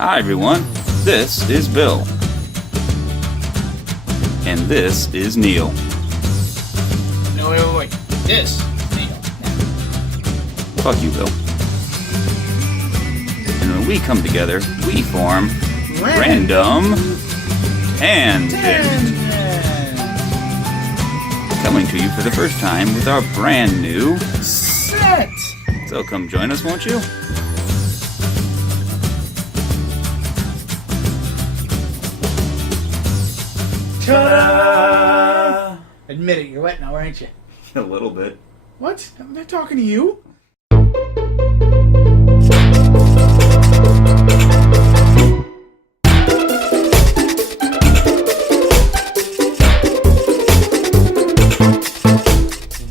Hi everyone, this is Bill. And this is Neil. No, wait. This is Neil. Fuck you, Bill. And when we come together, we form Random Tangent. Coming to you for the first time with our brand new set. So come join us, won't you? Ta-da! Admit it, you're wet now, aren't you? A little bit. What? Am I talking to you?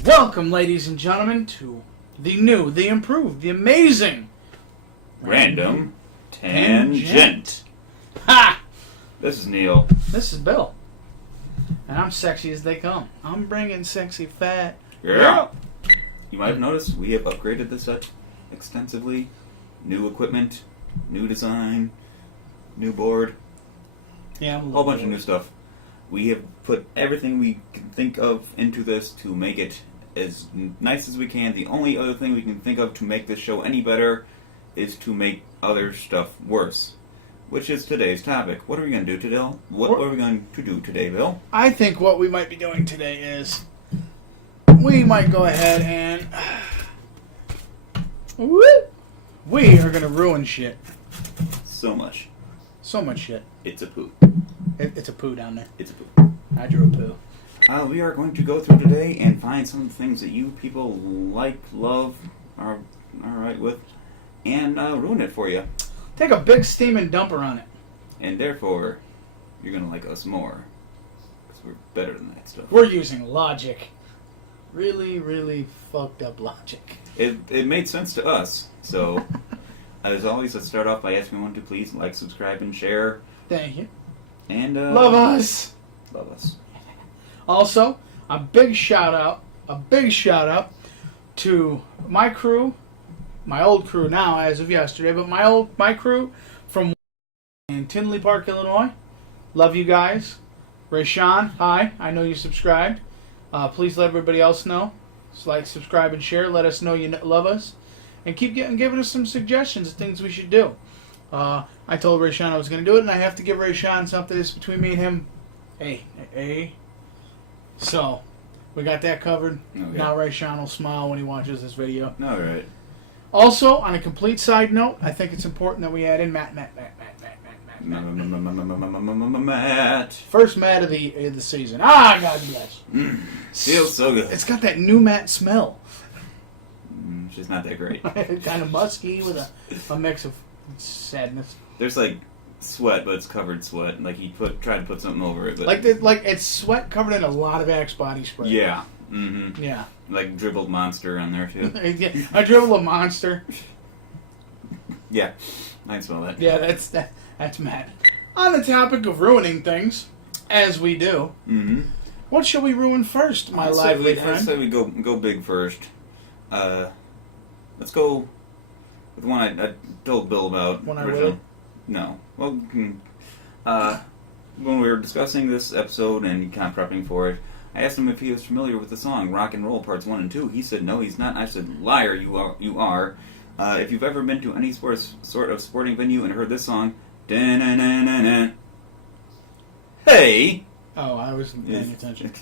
Welcome, ladies and gentlemen, to the new, the improved, the amazing Random Tangent. Ha! This is Neil. This is Bill. And I'm sexy as they come. I'm bringing sexy fat. Yeah. You might have noticed we have upgraded the set extensively. New equipment, new design, new board. Yeah, I'm a whole bunch of new stuff. We have put everything we can think of into this to make it as nice as we can. The only other thing we can think of to make this show any better is to make other stuff worse. Which is today's topic. What are we going to do today? What are we going to do today, Bill? I think what we might be doing today is we might go ahead and we are going to ruin shit. So much. So much shit. It's a poo. It's a poo down there. It's a poo. I drew a poo. We are going to go through today and find some of the things that you people like, love, are alright with, and ruin it for you. Take a big steaming dumper on it. And therefore, you're going to like us more. Because we're better than that stuff. We're using logic. Really, really fucked up logic. It made sense to us. So, as always, let's start off by asking everyone to please like, subscribe, and share. Thank you. And love us. Love us. Also, a big shout out to my crew. My old crew now, as of yesterday, but my crew from in Tinley Park, Illinois. Love you guys. Rayshawn, hi. I know you subscribed. Please let everybody else know. Just like, subscribe, and share. Let us know you love us. And keep giving us some suggestions of things we should do. I told Rayshawn I was going to do it, and I have to give Rayshawn something. It's between me and him. Hey. So, we got that covered. Okay. Now Rayshawn will smile when he watches this video. All right. Also, on a complete side note, I think it's important that we add in Matt. First Matt of the season. Ah, God bless. Feels so good. It's got that new Matt smell. She's not that great. Kind of musky with a mix of sadness. There's like sweat, but it's covered sweat. Like he tried to put something over it, but like it's sweat covered in a lot of Axe body spray. Yeah. Mm-hmm. Yeah. Like dribbled Monster on there too. Yeah, I dribbled a Monster. Yeah, I can smell that. Yeah, that's Matt. On the topic of ruining things, as we do, what shall we ruin first, my lively friend? I'd say we go big first. Let's go with one I told Bill about. One I will? No. Well, when we were discussing this episode and kind of prepping for it, I asked him if he was familiar with the song Rock and Roll Parts 1 and 2. He said no, he's not. I said, liar, you are. If you've ever been to any sort of sporting venue and heard this song, da-na-na-na-na, hey! Oh, I wasn't paying attention.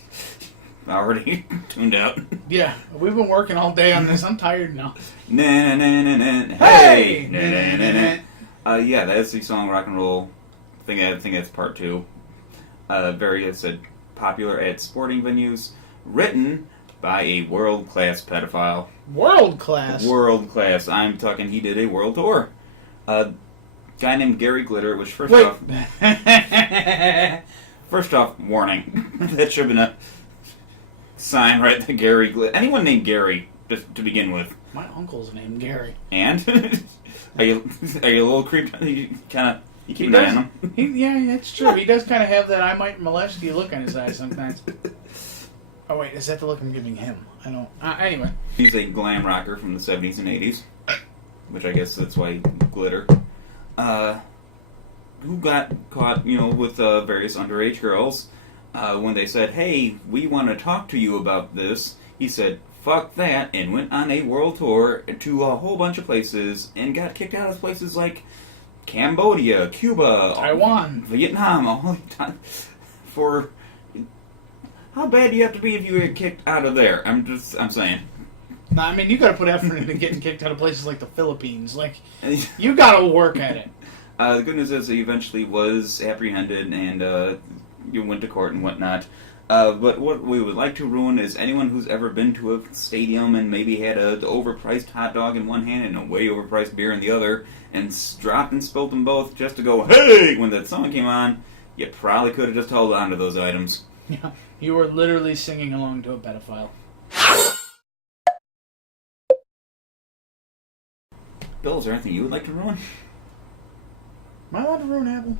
Already tuned out. Yeah, we've been working all day on this. I'm tired now. Na-na-na-na-na, hey! Na-na-na-na. Yeah, that's the song Rock and Roll. I think that's part 2. Very, said, popular at sporting venues, written by a world-class pedophile. World-class? World-class. I'm talking he did a world tour. Guy named Gary Glitter, which first off, warning. That should have been a sign right to Gary Glitter. Anyone named Gary, to begin with. My uncle's named Gary. And? Are you a little creeped? You keep an eye on him. Yeah, that's true. He does kind of have that I might molest you look on his eyes sometimes. Oh, wait, is that the look I'm giving him? I don't... anyway. He's a glam rocker from the 70s and 80s, which I guess that's why glitter. who got caught, with various underage girls. When they said, "Hey, we want to talk to you about this," he said, "Fuck that," and went on a world tour to a whole bunch of places and got kicked out of places like Cambodia, Cuba, Taiwan, Vietnam, all the time. For how bad do you have to be if you get kicked out of there? I'm saying. No, I mean, you got to put effort into getting kicked out of places like the Philippines. Like, you got to work at it. The good news is he eventually was apprehended and you went to court and whatnot. But what we would like to ruin is anyone who's ever been to a stadium and maybe had an overpriced hot dog in one hand and a way overpriced beer in the other and dropped and spilled them both just to go, "Hey!" when that song came on. You probably could have just held on to those items. Yeah, you were literally singing along to a pedophile. Bill, is there anything you would like to ruin? Am I allowed to ruin Apple?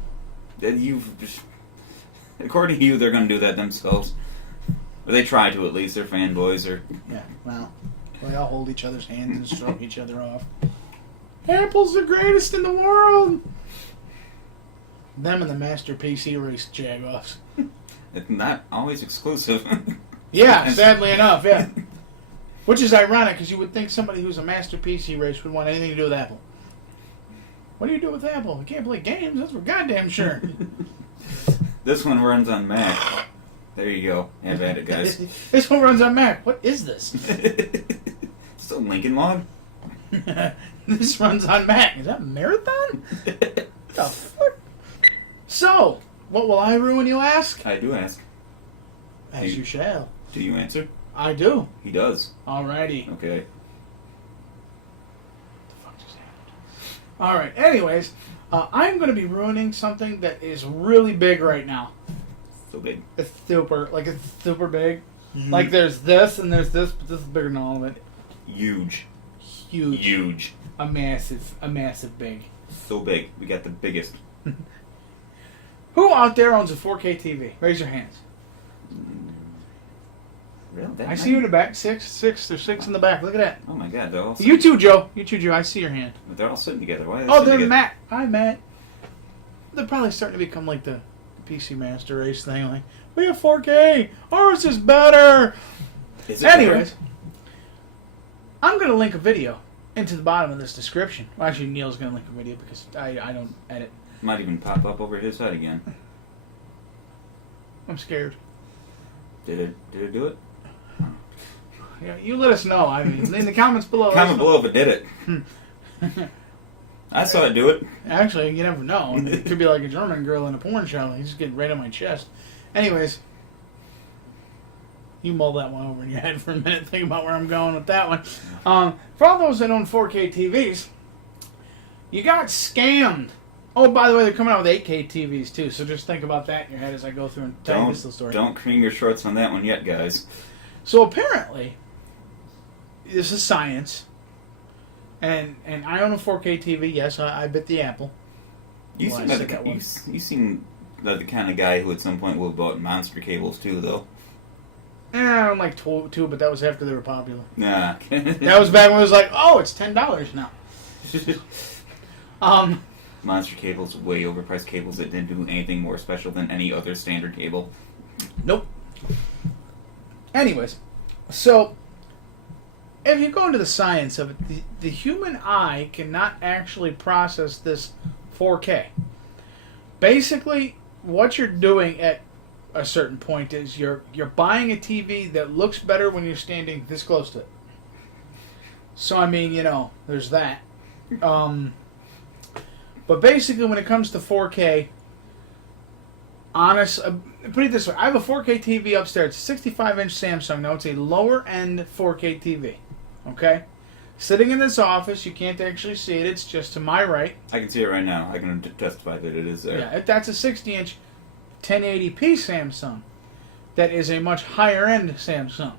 According to you, they're going to do that themselves. Or they try to, at least. They're fanboys. Yeah, well, we all hold each other's hands and stroke each other off. Apple's the greatest in the world! Them and the Master PC race jagoffs. It's not always exclusive. Yeah, sadly enough, yeah. Which is ironic, because you would think somebody who's a Master PC race would want anything to do with Apple. What do you do with Apple? You can't play games, that's for goddamn sure. This one runs on Mac. There you go. Have at it, guys. This one runs on Mac. What is this? It's a Lincoln Log. This runs on Mac. Is that Marathon? The fuck? So, what will I ruin, you ask? I do ask. As you shall. Do you answer? I do. He does. Alrighty. Okay. What the fuck just happened? Alright, anyways, I'm going to be ruining something that is really big right now. So big. It's super big. Mm-hmm. Like there's this and there's this, but this is bigger than all of it. Huge. Huge. A massive big. So big. We got the biggest. Who out there owns a 4K TV? Raise your hands. Really? I see you in the back. Six. There's six in the back. Look at that. Oh my God! They're all. You too, Joe. I see your hand. They're all sitting together. Why? Are they Oh, sitting they're together? Matt. Hi, Matt. They're probably starting to become like the PC Master Race thing. Like, we have 4K. Ours is better. Is it Anyways, I'm going to link a video into the bottom of this description. Well, actually, Neil's going to link a video because I don't edit. Might even pop up over his head again. I'm scared. Did it do it? Yeah, you let us know. I mean, in the comments below. Comment below if it did it. I saw it do it. Actually, you never know. It could be like a German girl in a porn show. He's just getting right on my chest. Anyways, you mull that one over in your head for a minute. Think about where I'm going with that one. For all those that own 4K TVs, you got scammed. Oh, by the way, they're coming out with 8K TVs too. So just think about that in your head as I go through and tell you this story. Don't cream your shorts on that one yet, guys. So apparently, this is science. And I own a 4K TV. Yes, I bit the apple. You seem like the kind of guy who at some point would have bought monster cables too, though. I own like two, but that was after they were popular. Nah. That was back when it was like, oh, it's $10 now. Monster cables, way overpriced cables that didn't do anything more special than any other standard cable. Nope. Anyways, so if you go into the science of it, the human eye cannot actually process this 4K. Basically, what you're doing at a certain point is you're buying a TV that looks better when you're standing this close to it. So, I mean, there's that. But basically, when it comes to 4K, put it this way, I have a 4K TV upstairs. It's a 65-inch Samsung. Now, it's a lower-end 4K TV. Okay? Sitting in this office, you can't actually see it. It's just to my right. I can see it right now. I can testify that it is there. Yeah, that's a 60-inch 1080p Samsung. That is a much higher-end Samsung.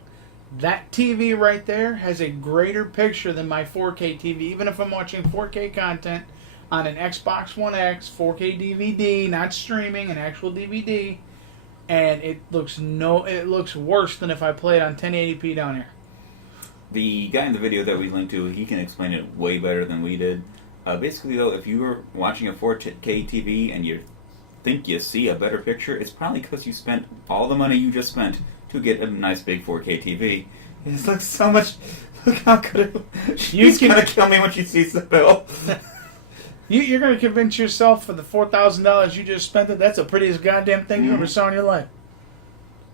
That TV right there has a greater picture than my 4K TV. Even if I'm watching 4K content on an Xbox One X, 4K DVD, not streaming, an actual DVD, and it looks worse than if I play it on 1080p down here. The guy in the video that we linked to, he can explain it way better than we did. Basically, though, if you were watching a 4K TV and you think you see a better picture, it's probably because you spent all the money you just spent to get a nice big 4K TV. It looks so much. Look how good it. She's gonna kill me when she sees the bill. You're gonna convince yourself for the $4,000 you just spent it. That's the prettiest goddamn thing you ever saw in your life.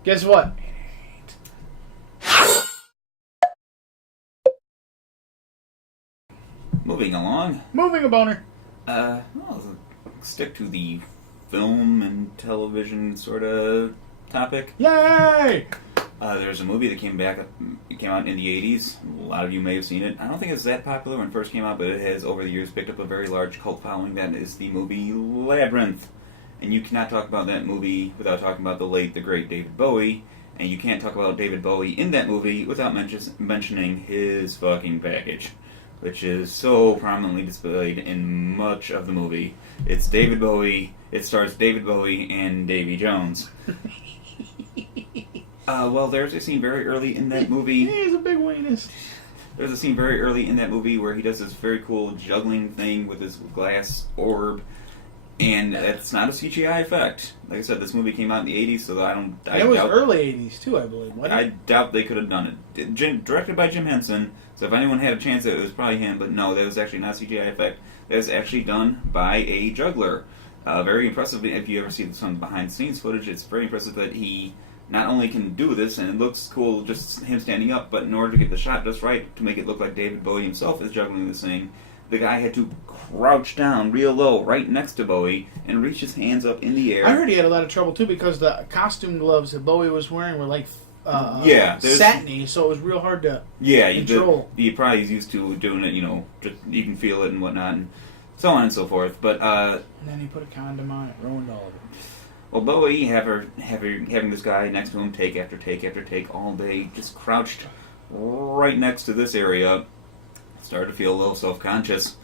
Guess what? Moving along. Moving a boner. Well, stick to the film and television sort of topic. Yay! There's a movie that came out in the 80s. A lot of you may have seen it. I don't think it's that popular when it first came out, but it has, over the years, picked up a very large cult following. That is the movie Labyrinth. And you cannot talk about that movie without talking about the late, the great David Bowie. And you can't talk about David Bowie in that movie without mentioning his fucking package, which is so prominently displayed in much of the movie. It's David Bowie. It stars David Bowie and Davy Jones. Well, there's a scene very early in that movie. He's a big weenus. There's a scene very early in that movie where he does this very cool juggling thing with his glass orb, and it's not a CGI effect. Like I said, this movie came out in the 80s, so it was early 80s, too, I believe. I doubt they could have done it. Directed by Jim Henson, so if anyone had a chance, it was probably him, but no, that was actually not a CGI effect. That was actually done by a juggler. Very impressive. If you ever see some behind-the-scenes footage, it's very impressive that he not only can do this, and it looks cool just him standing up, but in order to get the shot just right, to make it look like David Bowie himself is juggling this thing, the guy had to crouch down real low right next to Bowie and reach his hands up in the air. I heard he had a lot of trouble, too, because the costume gloves that Bowie was wearing were like satiny, so it was real hard to control. He probably is used to doing it, just, you can feel it and whatnot, and so on and so forth. But and then he put a condom on it, ruined all of it. Well, Bowie, having this guy next to him take after take after take all day, just crouched right next to this area, started to feel a little self-conscious.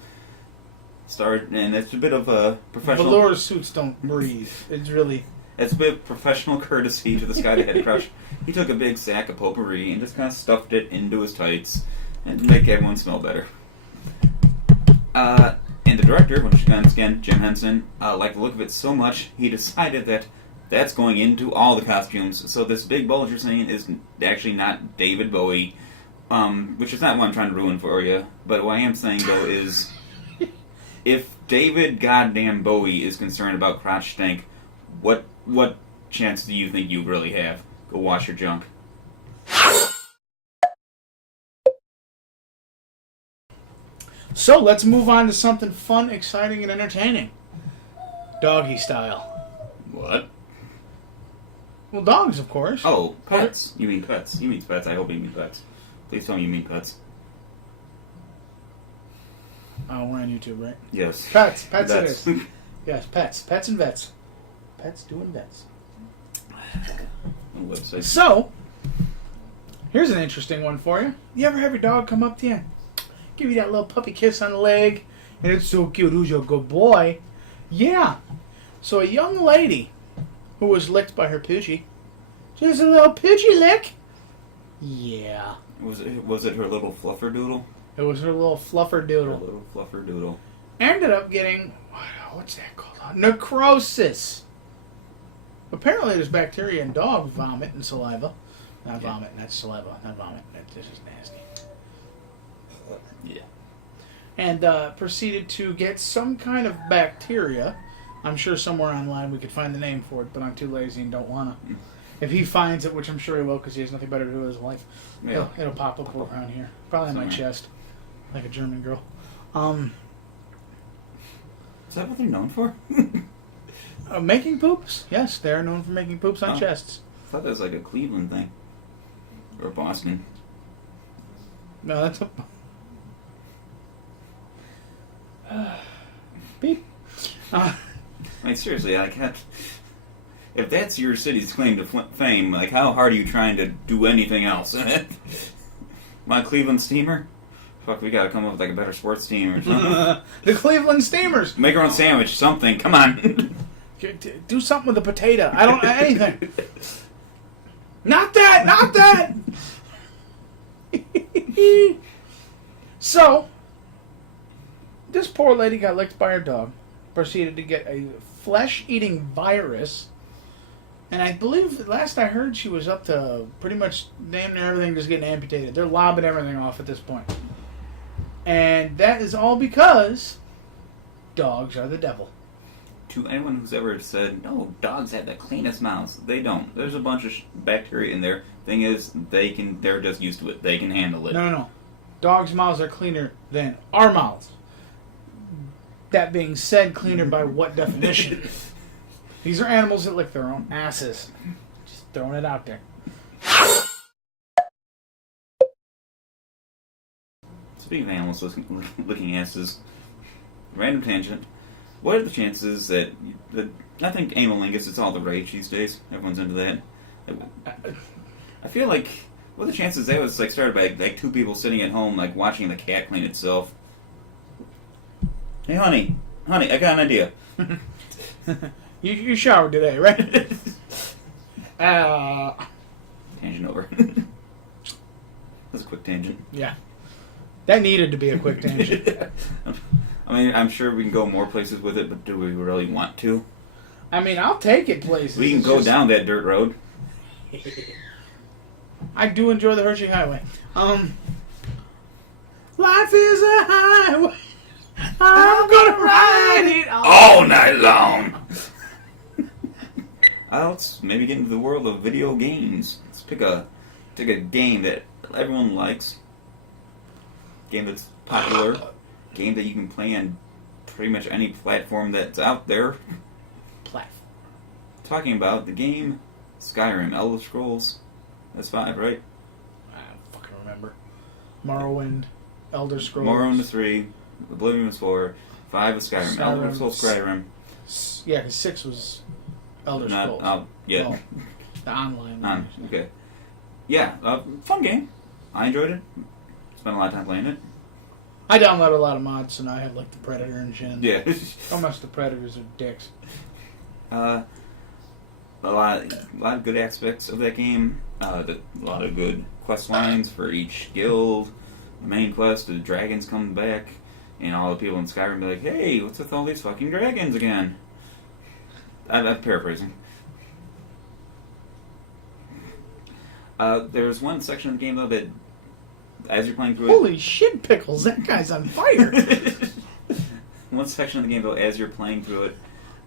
And it's a bit of a professional... Velour suits don't breathe. It's a bit of professional courtesy to this guy that had crouched. He took a big sack of potpourri and just kind of stuffed it into his tights and to make everyone smell better. And the director, which is again Jim Henson, liked the look of it so much, he decided that that's going into all the costumes. So this big bulge you're seeing is actually not David Bowie, which is not what I'm trying to ruin for you. But what I am saying, though, is if David goddamn Bowie is concerned about crotch stank, what chance do you think you really have? Go wash your junk. So let's move on to something fun, exciting, and entertaining. Doggystyle. What? Well, dogs, of course. Oh, pets. You mean pets. You mean pets. I hope you mean pets. Please tell me you mean pets. Oh, we're on YouTube, right? Yes. Pets it is. Yes, pets. Pets and vets. Pets doing vets. Website. So, here's an interesting one for you. You ever have your dog come up to you, give you that little puppy kiss on the leg, and it's so cute, who's your good boy? Yeah. So a young lady who was licked by her Pidgey. Just a little Pidgey lick? Yeah. Was it her little fluffer doodle? It was her little fluffer doodle. Her little fluffer doodle. Ended up getting, what's that called? Necrosis. Apparently there's bacteria in dog vomit and saliva. Not vomit, not saliva, not vomit. This is nasty. Yeah. And proceeded to get some kind of bacteria. I'm sure somewhere online we could find the name for it, but I'm too lazy and don't want to. If he finds it, which I'm sure he will because he has nothing better to do with his life, it'll pop up around here. Probably on my chest. Like a German girl. Is that what they're known for? Making poops? Yes, they're known for making poops on chests. I thought that was like a Cleveland thing. Or Boston. No, that's a... Beep. Like, seriously, I can't... If that's your city's claim to fame, like, how hard are you trying to do anything else? My Cleveland Steamer? Fuck, we gotta come up with, like, a better sports team or something. The Cleveland Steamers! Make our own sandwich, something, come on. Do something with a potato. I don't... anything. Not that! Not that! So, This poor lady got licked by her dog, proceeded to get a flesh-eating virus, and I believe last I heard she was up to pretty much damn near everything just getting amputated. They're lobbing everything off at this point. And that is all because dogs are the devil. To anyone who's ever said, no, dogs have the cleanest mouths, they don't. There's a bunch of bacteria in there. Thing is, they're just used to it. They can handle it. No. Dogs' mouths are cleaner than our mouths. That being said, cleaner by what definition? These are animals that lick their own asses. Just throwing it out there. Speaking of animals licking asses, random tangent. What are the chances that I think analingus is all the rage these days? Everyone's into that. I feel like what are the chances that was started by like two people sitting at home like watching the cat clean itself? Hey, honey, I got an idea. You showered today, right? Tangent over. That's a quick tangent. Yeah. That needed to be a quick tangent. I mean, I'm sure we can go more places with it, but do we really want to? I mean, I'll take it places. We can go down that dirt road. I do enjoy the Hershey Highway. Life is a highway. I'm gonna ride it all night long. Let's maybe get into the world of video games. Let's take a game that everyone likes. Game that's popular. Game that you can play on pretty much any platform that's out there. Talking about the game Skyrim, Elder Scrolls. That's 5, right? I don't fucking remember. Morrowind, Elder Scrolls. Morrowind was 3, Oblivion was 4, 5 was Skyrim. Elder Scrolls Skyrim. Yeah, because 6 was Elder Scrolls. Yeah. Well, the online. Okay. Yeah, fun game. I enjoyed it. Spent a lot of time playing it. I downloaded a lot of mods, so now I have like the Predator and shit. Yeah. How much the Predators are dicks. A lot of good aspects of that game. A lot of good quest lines for each guild. The main quest, the dragons come back, and all the people in Skyrim be like, "Hey, what's with all these fucking dragons again?" I'm paraphrasing. There's one section of the game though that, as you're playing through it, holy shit, pickles! That guy's on fire. One section of the game though, as you're playing through it.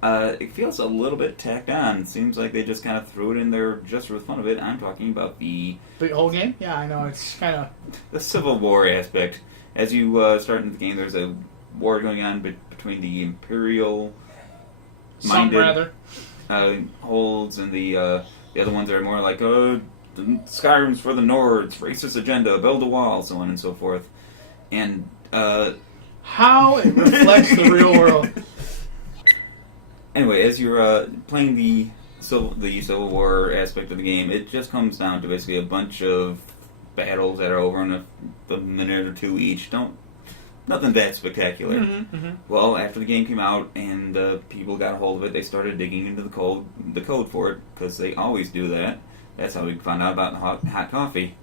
It feels a little bit tacked on. It seems like they just kind of threw it in there just for the fun of it. I'm talking about the whole game? Yeah, I know. It's kind of the Civil War aspect. As you start into the game, there's a war going on between the Imperial-minded holds and the other ones that are more like, Skyrim's for the Nords, racist agenda, build a wall, so on and so forth. And how it reflects the real world. Anyway, as you're playing the Civil War aspect of the game, it just comes down to basically a bunch of battles that are over in a minute or two each. Nothing that spectacular. Mm-hmm. Well, after the game came out and people got a hold of it, they started digging into the code for it, because they always do that. That's how we found out about hot coffee.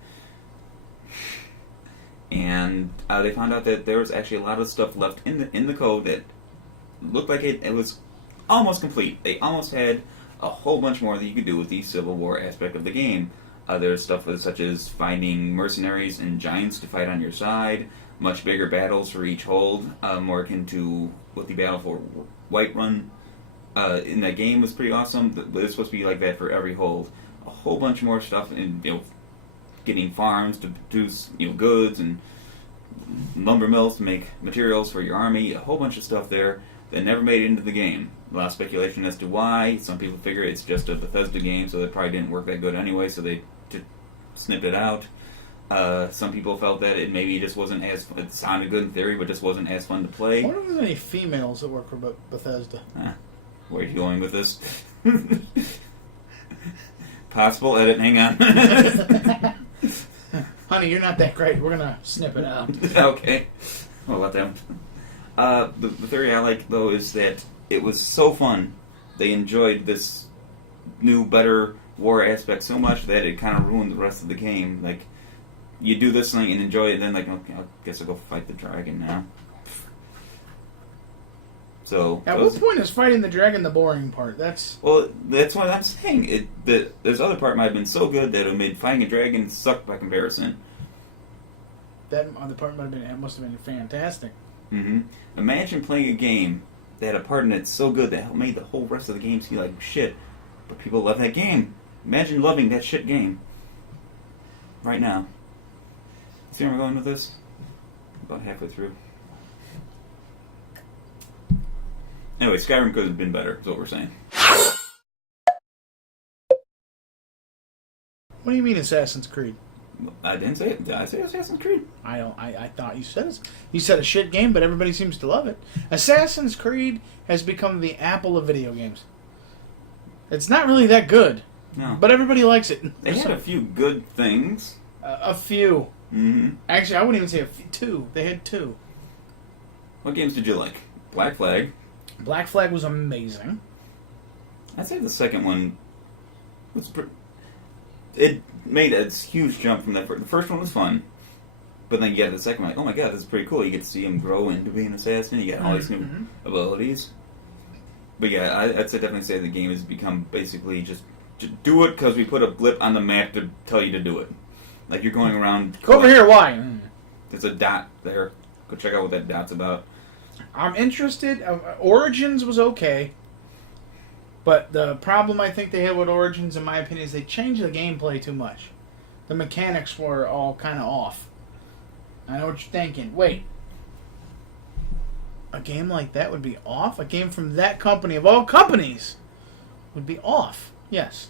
And they found out that there was actually a lot of stuff left in the code that looked like it was almost complete. They almost had a whole bunch more that you could do with the Civil War aspect of the game. There's stuff such as finding mercenaries and giants to fight on your side, much bigger battles for each hold, more akin to what the battle for Whiterun in that game was pretty awesome. But it's supposed to be like that for every hold. A whole bunch more stuff, and getting farms to produce goods and lumber mills to make materials for your army. A whole bunch of stuff there that never made it into the game. A lot of speculation as to why. Some people figure it's just a Bethesda game, so it probably didn't work that good anyway, so they snipped it out. Some people felt that it maybe just wasn't as... It sounded good in theory, but just wasn't as fun to play. I wonder if there's any females that work for Bethesda. Where are you going with this? Possible edit, hang on. Honey, you're not that great. We're going to snip it out. Okay. I'll let them. The theory I like, though, is that it was so fun. They enjoyed this new, better war aspect so much that it kind of ruined the rest of the game. Like, you do this thing and enjoy it, and then, like, okay, I guess I'll go fight the dragon now. So At what point is fighting the dragon the boring part? That's what I'm saying. This other part might have been so good that it made fighting a dragon suck by comparison. that other part must have been fantastic. Mm-hmm. Imagine playing a game that had a part in it so good that made the whole rest of the game seem like shit, but people love that game. Imagine loving that shit game right now. See where we're going with this? About halfway through. Anyway, Skyrim could have been better, is what we're saying. What do you mean Assassin's Creed? I didn't say it. Did I say Assassin's Creed? I thought you said it. You said a shit game, but everybody seems to love it. Assassin's Creed has become the Apple of video games. It's not really that good, No. but everybody likes it. They had a few good things. A few. Mm-hmm. Actually, I wouldn't even say a few. Two. They had two. What games did you like? Black Flag. Black Flag was amazing. I'd say the second one was... It made a huge jump from that. The first one was fun, but then you get the second one, like, oh my god, this is pretty cool. You get to see him grow into being an assassin. You get all these new abilities. But yeah, I'd definitely say the game has become basically just do it because we put a blip on the map to tell you to do it. Like you're going around. Go over here. Why? There's a dot there. Go check out what that dot's about. I'm interested. Origins was okay. But the problem I think they had with Origins, in my opinion, is they changed the gameplay too much. The mechanics were all kind of off. I know what you're thinking. Wait. A game like that would be off? A game from that company, of all companies, would be off. Yes.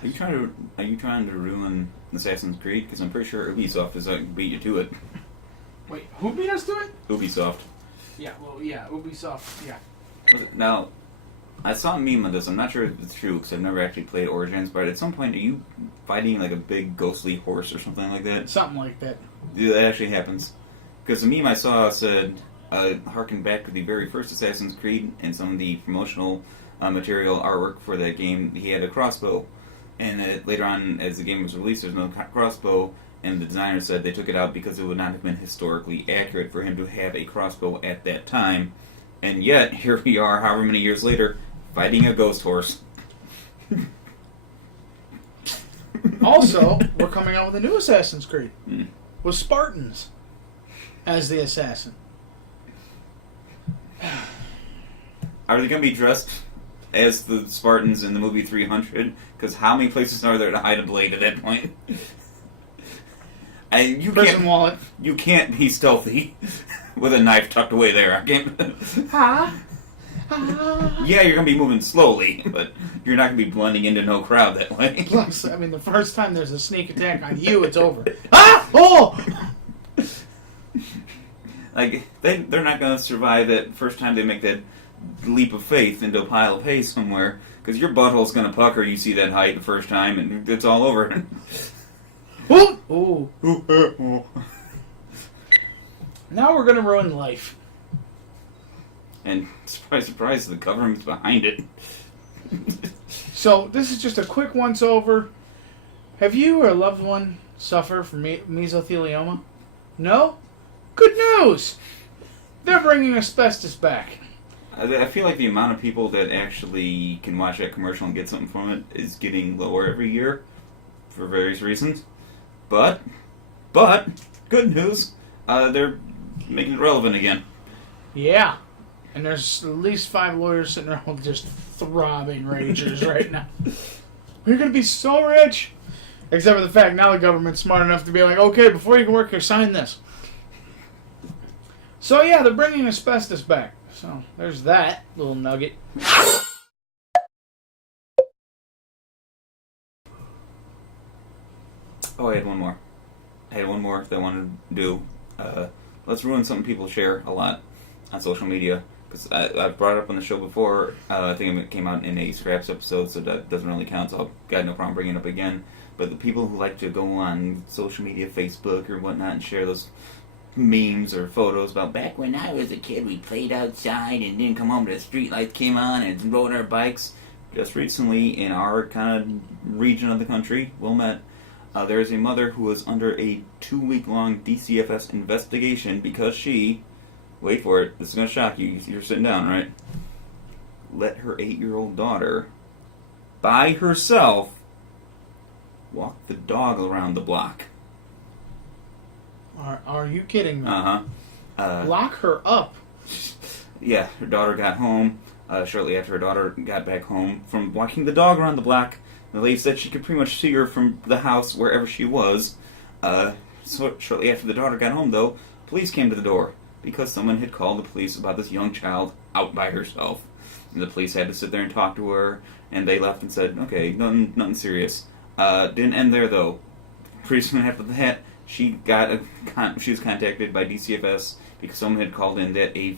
Are you trying to ruin Assassin's Creed? Because I'm pretty sure Ubisoft is beat you to it. Wait, who beat us to it? Ubisoft. Yeah, well, yeah, Ubisoft, yeah. Now, I saw a meme of this. I'm not sure if it's true because I've never actually played Origins. But at some point, are you fighting like a big ghostly horse or something like that? Something like that. Yeah, that actually happens. Because the meme I saw said, harken back to the very first Assassin's Creed and some of the promotional material artwork for that game. He had a crossbow, and later on, as the game was released, there's no crossbow. And the designer said they took it out because it would not have been historically accurate for him to have a crossbow at that time. And yet, here we are, however many years later, fighting a ghost horse. Also, we're coming out with a new Assassin's Creed. With Spartans as the assassin. Are they going to be dressed as the Spartans in the movie 300? Because how many places are there to hide a blade at that point? And Prison wallet. You can't be stealthy with a knife tucked away there. I can't. Yeah, you're gonna be moving slowly, but you're not gonna be blending into no crowd that way. Plus, I mean, the first time there's a sneak attack on you, it's over. Ah! Oh! Like they're not gonna survive that first time they make that leap of faith into a pile of hay somewhere, because your butthole's gonna pucker. You see that height the first time, and it's all over. Ooh. Now we're gonna ruin life. And surprise, surprise, the government's behind it. So this is just a quick once-over. Have you or a loved one suffer from mesothelioma? No? Good news! They're bringing asbestos back. I feel like the amount of people that actually can watch that commercial and get something from it is getting lower every year for various reasons. But, good news, they're making it relevant again. Yeah. And there's at least 5 lawyers sitting around just throbbing ragers right now. We're going to be so rich! Except for the fact now the government's smart enough to be like, okay, before you can work here, sign this. So yeah, they're bringing asbestos back. So there's that little nugget. Oh, I had one more that I wanted to do. Let's ruin something people share a lot on social media. Because I've brought it up on the show before. I think it came out in a Scraps episode, so that doesn't really count, so I've got no problem bringing it up again. But the people who like to go on social media, Facebook or whatnot, and share those memes or photos about back when I was a kid, we played outside and didn't come home till the street lights came on and rode our bikes. Just recently, in our kind of region of the country, Wilmette, there is a mother who was under a 2-week-long DCFS investigation because she Wait for it. This is going to shock you. You're sitting down, right? Let her 8-year-old daughter, by herself, walk the dog around the block. Are you kidding me? Uh-huh. Lock her up. Yeah, her daughter got home. Shortly after her daughter got back home from walking the dog around the block, the lady said she could pretty much see her from the house wherever she was. So shortly after the daughter got home, though, police came to the door because someone had called the police about this young child out by herself. And the police had to sit there and talk to her, and they left and said, okay, nothing serious. Didn't end there, though. Pretty soon after that, she was contacted by DCFS because someone had called in that a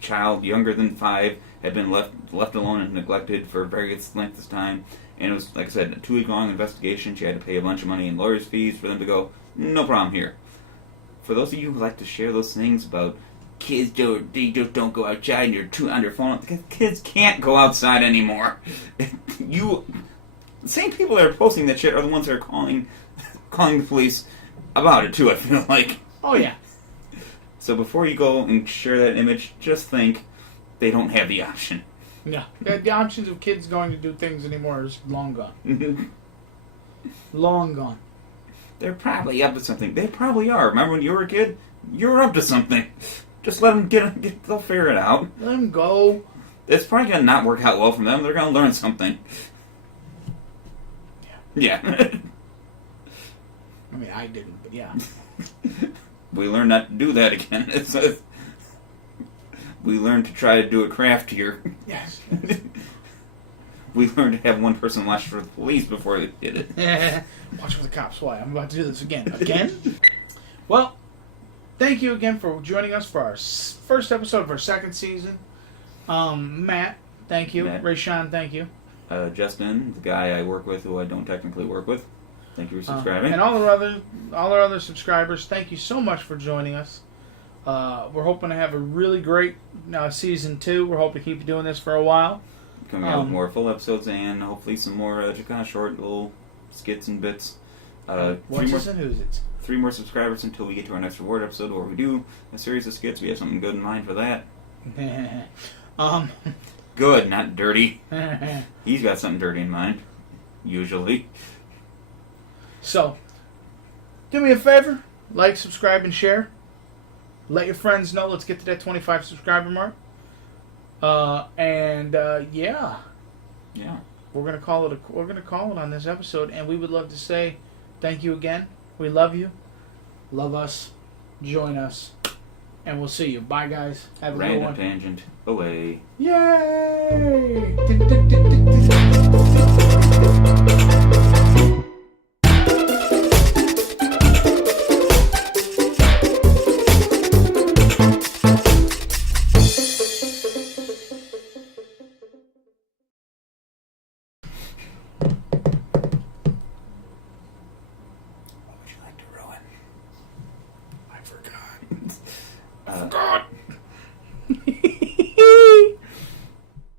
child younger than 5 had been left alone and neglected for various lengths of time. And it was, like I said, a 2-week-long investigation. She had to pay a bunch of money in lawyers' fees for them to go, no problem here. For those of you who like to share those things about kids they just don't go outside and you're too on their phone, kids can't go outside anymore. The same people that are posting that shit are the ones that are calling the police about it too, I feel like. Oh, yeah. So before you go and share that image, just think they don't have the option. Yeah. The options of kids going to do things anymore is long gone. Long gone. They're probably up to something. They probably are. Remember when you were a kid? You were up to something. Just let them they'll figure it out. Let them go. It's probably going to not work out well for them. They're going to learn something. Yeah. I mean, I didn't, but yeah. We learned not to do that again. We learned to try to do it craftier. Yes. We learned to have one person watch for the police before they did it. Watch for the cops. Why? I'm about to do this again. Again? Well, thank you again for joining us for our first episode of our second season. Matt, thank you. Matt. Rayshawn, thank you. Justin, the guy I work with who I don't technically work with, thank you for subscribing. And all our other subscribers, thank you so much for joining us. We're hoping to have a really great season 2. We're hoping to keep doing this for a while. Coming out with more full episodes and hopefully some more just kind of short little skits and bits. What's this and who's it? 3 more subscribers until we get to our next reward episode where we do a series of skits. We have something good in mind for that. Good, not dirty. He's got something dirty in mind, usually. So, do me a favor, like, subscribe, and share. Let your friends know. Let's get to that 25 subscriber mark. Yeah, we're gonna call it on this episode, and we would love to say thank you again. We love you, love us, join us, and we'll see you. Bye, guys. Have a good one. Random tangent away. Yay! I forgot.